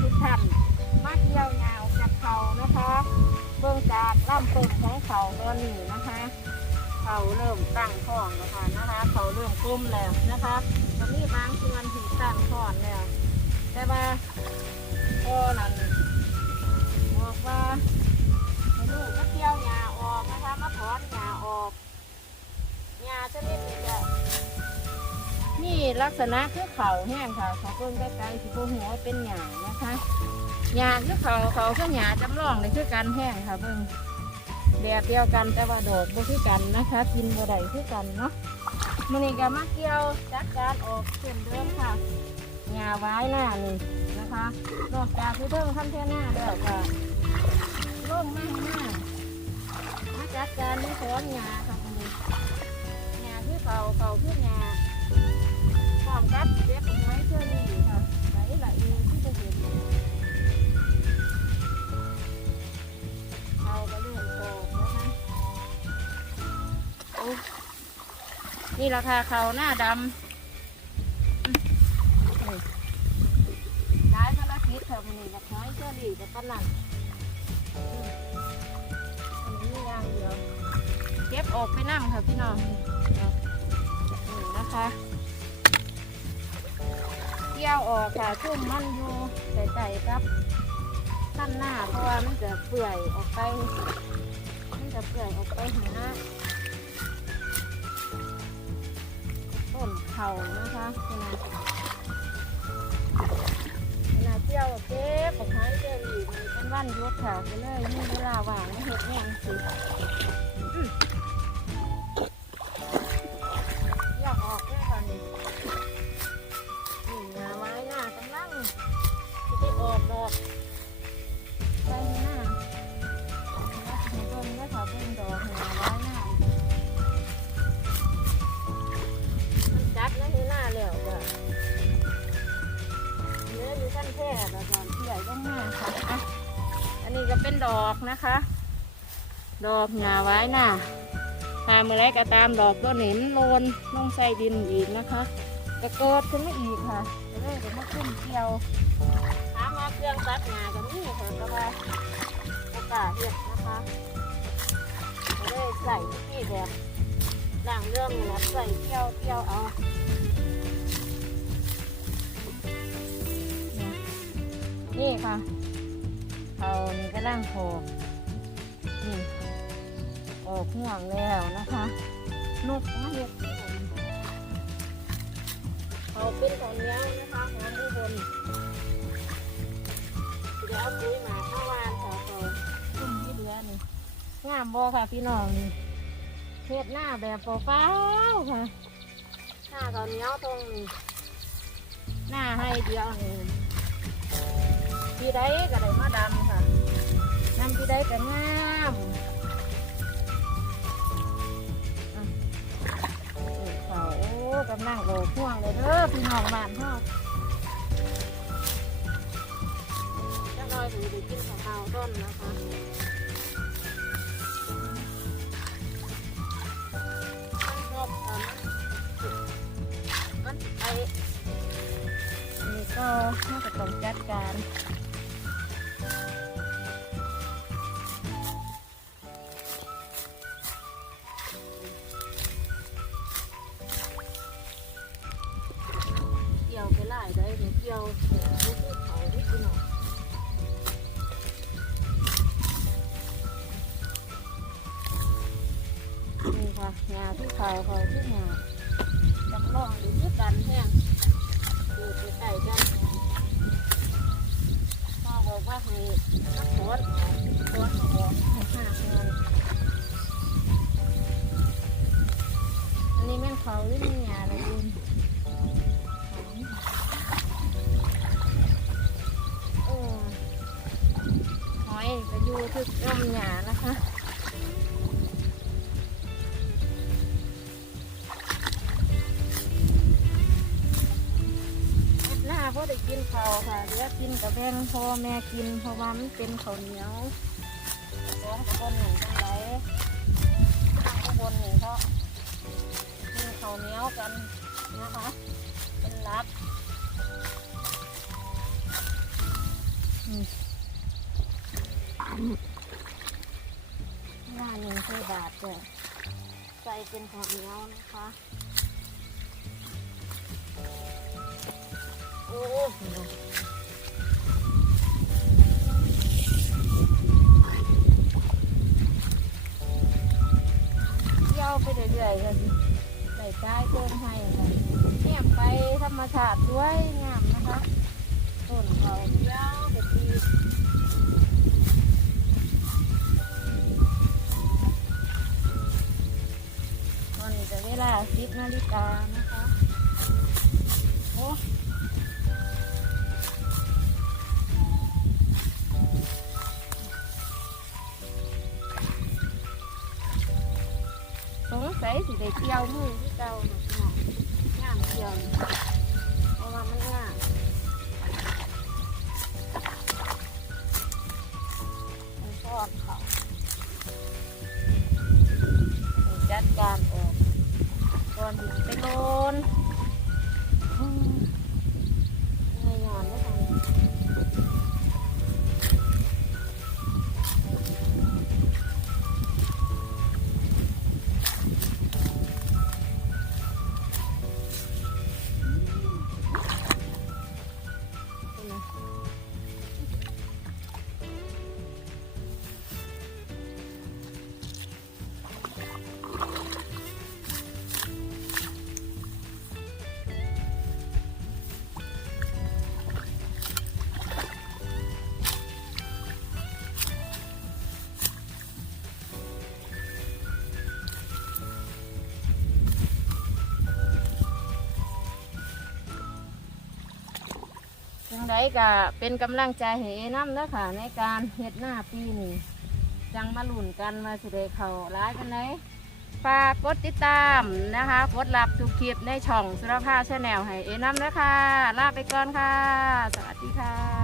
ทุกท่านมาเที่ยวยาวจากเขานะคะเบื้องจากล่ำต้นของเขาตอนนี้นะคะ เขาเริ่มตั้งท้องแล้วค่ะนะคะ เขาเริ่มกลมแล้วนะคะตอนนี้บางส่วนถึงตั้งท้องแล้วแต่ว่าพ่อนั้นบอกว่าให้ลูกมาเที่ยวหญ้าออกนะคะมาถอนหญ้าออกหญ้าชนิดนี้ นี่ลักษณะคือเขาแห้งค่ะเขาเพิ่งใกล้ๆที่พวกหัวเป็นหญ้านะคะหญ้าคือเขาเขาคือหญ้าจำลองเลยคือการแห้งค่ะเพิ่งแบบเดียวกันแต่ว่าดอกบ่คือกันนะคะ กินบ่ได้คือกันเนาะมื้อนี้ก็มาเกี่ยวจัดการออกเช่นเดิมค่ะหญ้าไว้หน้านี่นะคะนอกจากที่เพิ่งทำแค่หน้าแล้วก็ร่มมาให้หน้ามาจัดการในสวนหญ้าค่ะหญ้าคือเขาเขาคือหญ้า อมกับเด็ดไม้เชื่อนี่ค่ะไหลไหลที่จะเห็นเราก็เลื่อนโตนะคะโอ้นี่ราคาเขาหน้าดำอืมนี่ร้ายพระคิดเธอมันนี่กับน้อยเชื่อดีกับปนนันอืมอันนี้ย่างเดียวเก็บออกไปนั่งค่ะพี่น้องนี่นะคะ กี่ยวออกค่ะชุ่มมันอยู่ใส่ๆครับขั้นหน้าเพราะว่ามันจะเปื่อยออกไป มันจะเปื่อยออกไปหาต้นเข่านะคะขนาดขนาดเที่ยวเก็บของหายเจออีกเป็นวันยุดค่ะก็เลยมีเวลาว่างไม่เห็ดแน่งสิ ได้ออกดอกไปหน้าแล้วถึงต้นก็ขอเป็นดอกหนาไว้หน้ามันจัดแล้วที่หน้าแล้วจ้ะเนื้ออยู่ขั้นแท่แล้วก่อนใหญ่ต้องมาค่ะอะอันนี้ก็เป็นดอกนะคะ ดอกหนาไว้หน้าพาเมื่อไรก็ตามดอกก็เห็นโลนลงใส่ดินอีกนะคะจะเกิดขึ้นมาอีกค่ะจะได้จะมาขึ้นเกี่ยวาเครื่องตัดงากันนี่ค่ะก็ว่าโอกาสเห็ดนะคะก็ได้ใส่ที่แบบด่างเรื่องนะใส่เที่ยวเที่ยวเอานี่ค่ะเขานี่ก็ล่างโคนี่ออกห่วงแล้วนะคะ นกมาเห็ดเขาเป็นตอนเนี้ยนะคะหอมอุบลเดี๋ยวเอาปุ๋ยหมาเข้าวานค่ะเขาชุ่มที่เหลือนี่งามบอค่ะพี่น้องนี่เฮ็ดหน้าแบบเปล่าๆค่ะหน้าตอนเหนี้ยวตรงนี้หน้าให้เดียวนี่พี่ได้ก็ได้มาดำค่ะดำพี่ได้ก็งามอะนี่เขาโอ้กำลังโอกห่วงเลยเด้อพี่น้องบ้านเฮา อยถึงจะกินของเราต้นนะคะมันชอบค่ะมันมันไปนี่ก็น่าจะต้องจัดการ ค่ะงาที่เขาเขาที่งาจำลองดูด้วยกันแห้งดูไปใกล้กันพ่อบอกว่าให้นักถอนถอนออกให้ห้างานอันนี้แม่นเขาหรือแม่งาอะไรคุณโอ้หอยก็อยู่ทึกร่มหยานะคะ เผาค่ะเดี๋ยวกินกับแบงพ่อแม่กินเพราะว่ามันเป็นข้าวเหนียวร้องกัคนหนึ่งทั้งข้างบนหนึ่งเขากินข้าวเหนียวกันนะคะ เป็นรับหน้าหนึ่งใส่บาทเลยใส่เป็นข้าวเหนียวนะคะ ชาติด้วยงามนะคะต้นเขาเที่ยวแบบดีตอนนี้จะเวลาสิบนาฬิกานะคะโอ้สงสัยสิได้เกี่ยวมือที่เก่าหน่อยงามเกี่ยว เพร ดก็เป็นกำลังใจให้เอน้ำนะคะในการเฮ็ดหน้าปีนี้จังมาหลุนกันมาสิเดเขาร้ายกันไหนฝากกดติดตามนะคะกดรับทุกคลิปในช่องสุรภาชาแนลให้เอน้ำนะคะลาไปก่อนค่ะ สวัสดีค่ะ